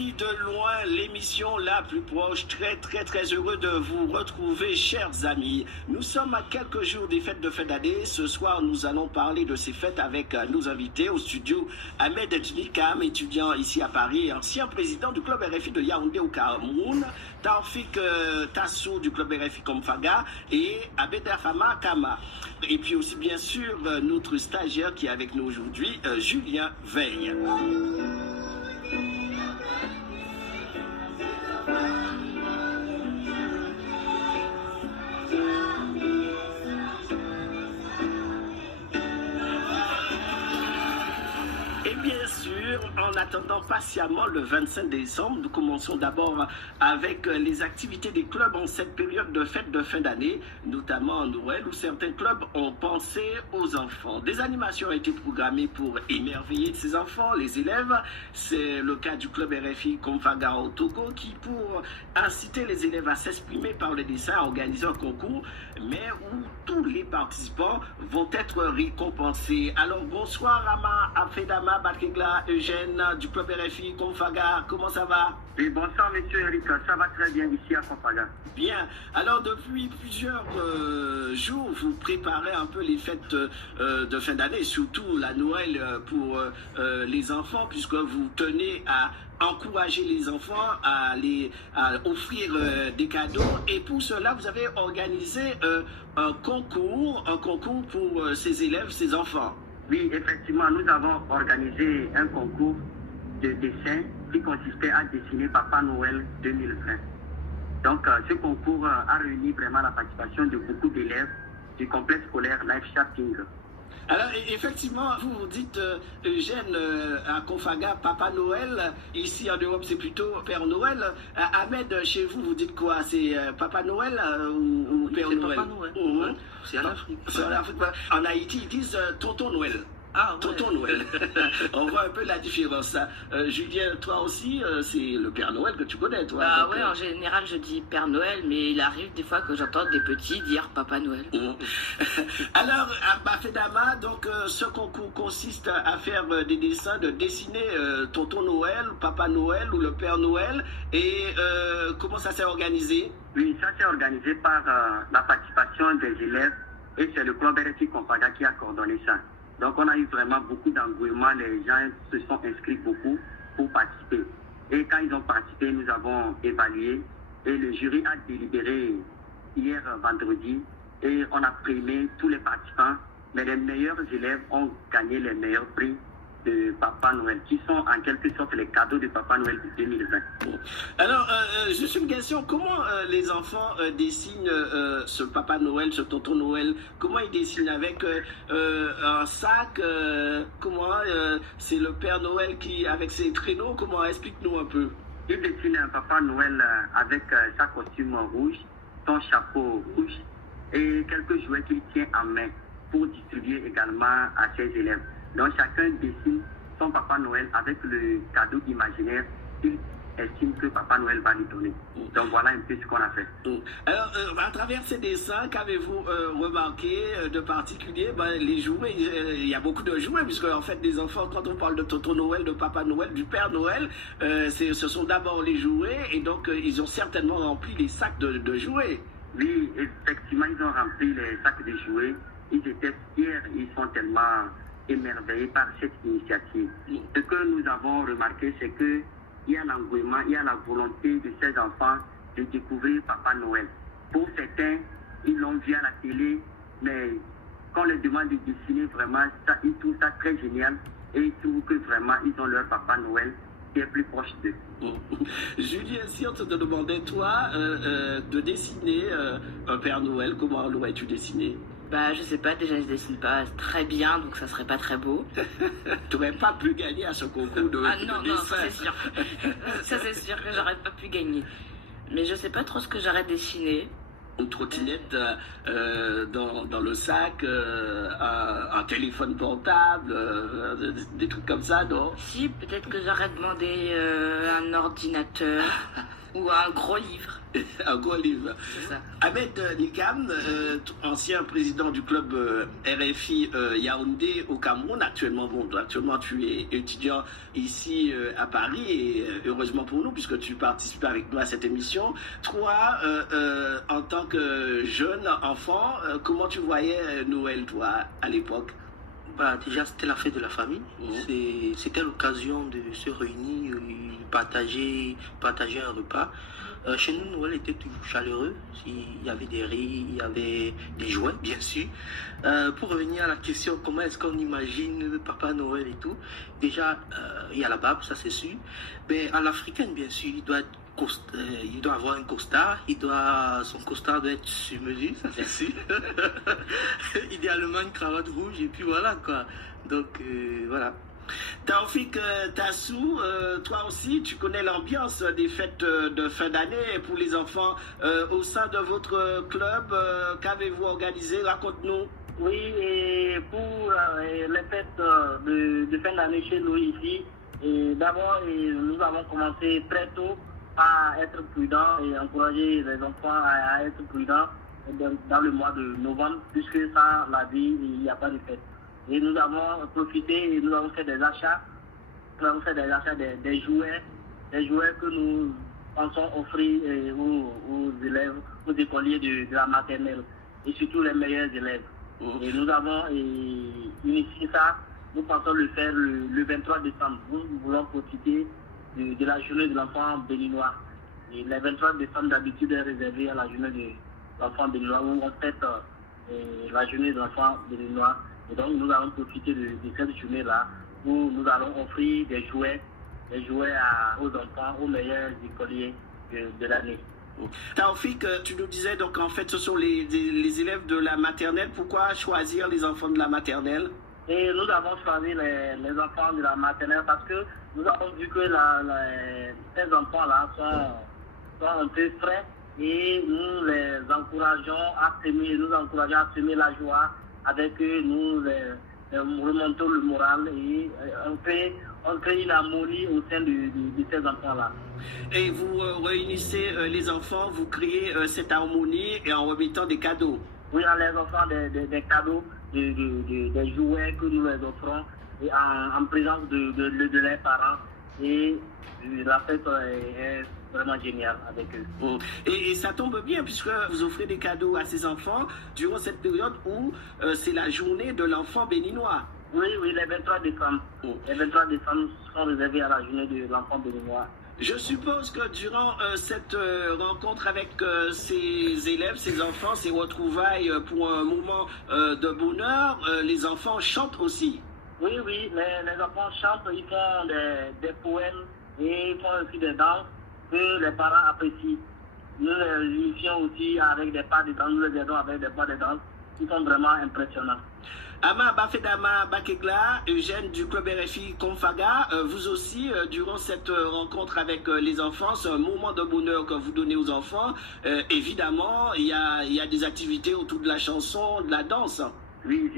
RFI de loin, l'émission la plus proche. Très heureux de vous retrouver, chers amis. Nous sommes à quelques jours des fêtes de fin d'année. Ce soir, nous allons parler de ces fêtes avec nos invités au studio. Ahmed Djnikam, étudiant ici à Paris, ancien président du club RFI de Yaoundé au Cameroun. Taufik Tassou du club RFI Komfaga et Abederrahmane Kama. Et puis aussi, bien sûr, notre stagiaire qui est avec nous aujourd'hui, Julien Veille. Et bien sûr, en attendant patiemment le 25 décembre, nous commençons d'abord avec les activités des clubs en cette période de fête de fin d'année, notamment en Noël, où certains clubs ont pensé aux enfants. Des animations ont été programmées pour émerveiller ces enfants, les élèves. C'est le cas du club RFI Komfaga au Togo qui, pour inciter les élèves à s'exprimer par le dessin, a organisé un concours, mais où tous les participants vont être récompensés. Alors bonsoir Rama Afedama Bakegla Eugène du club RFI Komfaga, comment ça va? Oui, bonsoir monsieur Eric, ça va très bien ici à Komfaga. Bien, alors depuis plusieurs jours, vous préparez un peu les fêtes de fin d'année, surtout la Noël pour les enfants, puisque vous tenez à encourager les enfants à offrir des cadeaux. Et pour cela, vous avez organisé un concours pour ces élèves, ces enfants. Oui, effectivement, nous avons organisé un concours de dessin qui consistait à dessiner Papa Noël 2020. Donc, ce concours a réuni vraiment la participation de beaucoup d'élèves du complexe scolaire Life Shaping. Alors, effectivement, vous dites, Eugène, à Komfaga, Papa Noël. Ici, en Europe, c'est plutôt Père Noël. Ahmed, chez vous, vous dites quoi? C'est Papa Noël ou Oui, Père Noël? Papa Noël. Mmh. C'est en Afrique. C'est en Afrique. En Haïti, ils disent Tonton Noël. Ah, ouais. Tonton Noël. On voit un peu la différence. Julien, toi aussi, c'est le Père Noël que tu connais, toi. Bah donc, ouais, en général, je dis Père Noël, mais il arrive des fois que j'entends des petits dire Papa Noël. Alors, à Bafedama, donc, ce concours consiste à faire des dessins, de dessiner Tonton Noël, Papa Noël ou le Père Noël. Et comment ça s'est organisé? Oui, ça s'est organisé par la participation des élèves et c'est le club RFI Komfaga qui a coordonné ça. Donc, on a eu vraiment beaucoup d'engouement. Les gens se sont inscrits beaucoup pour participer. Et quand ils ont participé, nous avons évalué et le jury a délibéré hier vendredi et on a primé tous les participants. Mais les meilleurs élèves ont gagné les meilleurs prix de Papa Noël, qui sont en quelque sorte les cadeaux de Papa Noël de 2020. Alors, juste une question, comment les enfants dessinent ce Papa Noël, ce Tonton Noël? Comment ils dessinent? Avec un sac? Comment c'est le Père Noël qui, avec ses traîneaux? Comment? Explique-nous un peu. Il dessine un Papa Noël avec sa costume rouge, son chapeau rouge et quelques jouets qu'il tient en main pour distribuer également à ses élèves. Donc chacun dessine son Papa Noël avec le cadeau imaginaire qu'il estime que Papa Noël va lui donner. Donc voilà un peu ce qu'on a fait. Alors, à travers ces dessins, qu'avez-vous remarqué de particulier? Les jouets, il y a beaucoup de jouets, puisque en fait, les enfants, quand on parle de Tonton Noël, de Papa Noël, du Père Noël, ce sont d'abord les jouets, et donc ils ont certainement rempli les sacs de jouets. Oui, effectivement, ils ont rempli les sacs de jouets. Ils étaient fiers, ils sont tellement émerveillés par cette initiative. Ce que nous avons remarqué, c'est qu'il y a l'engouement, il y a la volonté de ces enfants de découvrir Papa Noël. Pour certains, ils l'ont vu à la télé, mais quand on leur demande de dessiner vraiment, ça, ils trouvent ça très génial et ils trouvent que vraiment, ils ont leur Papa Noël qui est plus proche d'eux. Julien, si on te demandait, toi, de dessiner un Père Noël, comment l'aurais-tu dessiné? Bah, je sais pas, déjà, je dessine pas très bien, donc ça serait pas très beau. Tu n'aurais pas pu gagner à ce concours de Ah non, de non, dessin. ça c'est sûr. Ça c'est sûr que j'aurais pas pu gagner. Mais je sais pas trop ce que j'aurais dessiné. Une trottinette dans le sac, un téléphone portable, des trucs comme ça, non? Si, peut-être que j'aurais demandé un ordinateur. Ou un gros livre. Un gros livre. C'est ça. Ahmed Nikam, ancien président du club RFI Yaoundé au Cameroun, actuellement tu es étudiant ici à Paris et heureusement pour nous puisque tu participes avec nous à cette émission. Toi, en tant que jeune enfant, comment tu voyais Noël toi à l'époque? Déjà, c'était la fête de la famille. C'était l'occasion de se réunir, partager un repas. Chez nous, Noël était toujours chaleureux. Il y avait des rires, il y avait des jouets, bien sûr. Pour revenir à la question, comment est-ce qu'on imagine le Papa Noël et tout, déjà, il y a la barbe, ça c'est sûr. Mais à l'africaine, bien sûr, il doit avoir un costard, son costard doit être sur mesure, ça c'est sûr. Idéalement une cravate rouge et puis voilà quoi. Donc voilà. Taoufik Tassou, toi aussi tu connais l'ambiance des fêtes de fin d'année pour les enfants au sein de votre club. Qu'avez-vous organisé? Raconte-nous. Oui, et pour les fêtes de fin d'année chez nous ici, d'abord nous avons commencé très tôt à être prudents et encourager les enfants à être prudents dans le mois de novembre, puisque ça, la vie, il n'y a pas de fête. Et nous avons profité et nous avons fait des achats. Nous avons fait des achats des jouets que nous pensons offrir aux élèves, aux écoliers de la maternelle et surtout les meilleurs élèves. Et nous avons initié ça, nous pensons le faire le 23 décembre. Nous voulons profiter de la journée de l'enfant béninois. Et le 23 décembre, d'habitude, est réservé à la journée de l'enfant béninois, où on fête la journée de l'enfant béninois. Et donc, nous allons profiter de cette journée-là, où nous allons offrir des jouets aux enfants, aux meilleurs écoliers de l'année. Taoufik, tu nous disais donc en fait ce sont les élèves de la maternelle. Pourquoi choisir les enfants de la maternelle? Et nous avons choisi les enfants de la maternelle parce que nous avons vu que ces enfants-là sont un peu frais et nous les encourageons à semer la joie avec eux, nous remontons le moral et on crée une harmonie au sein de ces enfants-là. Et vous réunissez les enfants, vous créez cette harmonie et en remettant des cadeaux. Oui, en les offrant des cadeaux, des jouets que nous les offrons et en présence de leurs parents. Et la fête est vraiment géniale avec eux. Et ça tombe bien puisque vous offrez des cadeaux à ces enfants durant cette période où c'est la journée de l'enfant béninois. Oui, les 23 décembre. Les 23 décembre sont réservés à la journée de l'enfant béninois. Je suppose que durant cette rencontre avec ces élèves, ces enfants, ces retrouvailles pour un moment de bonheur, les enfants chantent aussi. Oui, les enfants chantent, ils font des poèmes et ils font aussi des danses que les parents apprécient. Nous les initions aussi avec des pas de danse, nous les aidons avec des pas de danse qui sont vraiment impressionnants. Ama Bafedama Bakegla, Eugène du club RFI Konfaga, vous aussi, durant cette rencontre avec les enfants, c'est un moment de bonheur que vous donnez aux enfants. Évidemment, il y a des activités autour de la chanson, de la danse. Oui,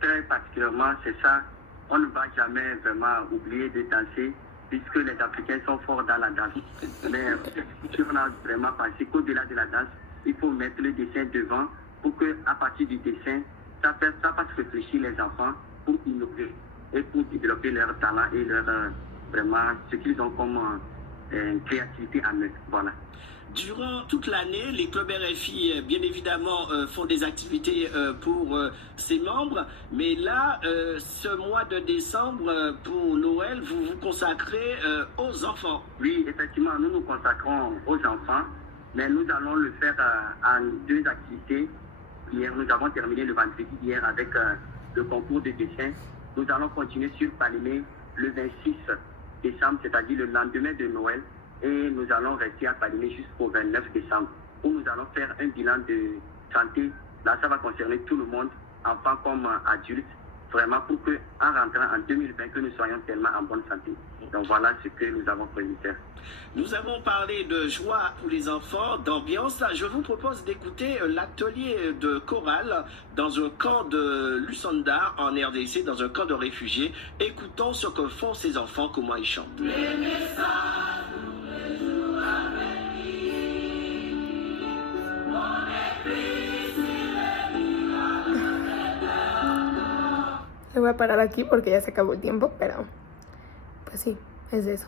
très particulièrement, c'est ça. On ne va jamais vraiment oublier de danser, puisque les Africains sont forts dans la danse. Mais on a vraiment pensé qu'au-delà de la danse, il faut mettre le dessin devant pour qu'à partir du dessin, ça fasse réfléchir les enfants pour innover et pour développer leur talent et vraiment ce qu'ils ont comme créativité en eux. Voilà. Durant toute l'année, les clubs RFI, bien évidemment, font des activités pour ses membres. Mais là, ce mois de décembre, pour Noël, vous vous consacrez aux enfants. Oui, effectivement, nous nous consacrons aux enfants. Mais nous allons le faire en deux activités. Hier, nous avons terminé le vendredi hier avec le concours de dessin. Nous allons continuer sur Palimé le 26 décembre, c'est-à-dire le lendemain de Noël. Et nous allons rester à Palimé jusqu'au 29 décembre, où nous allons faire un bilan de santé. Là, ça va concerner tout le monde, enfants comme adultes, vraiment pour qu'en rentrant en 2020, que nous soyons tellement en bonne santé. Donc voilà ce que nous avons prévu faire. Nous avons parlé de joie pour les enfants, d'ambiance. Je vous propose d'écouter l'atelier de chorale dans un camp de Lusanda en RDC, dans un camp de réfugiés. Écoutons ce que font ces enfants, comment ils chantent. Les messages, les jours à venir. Le voy a parar aquí porque ya se acabó el tiempo, pero pues sí, es de eso.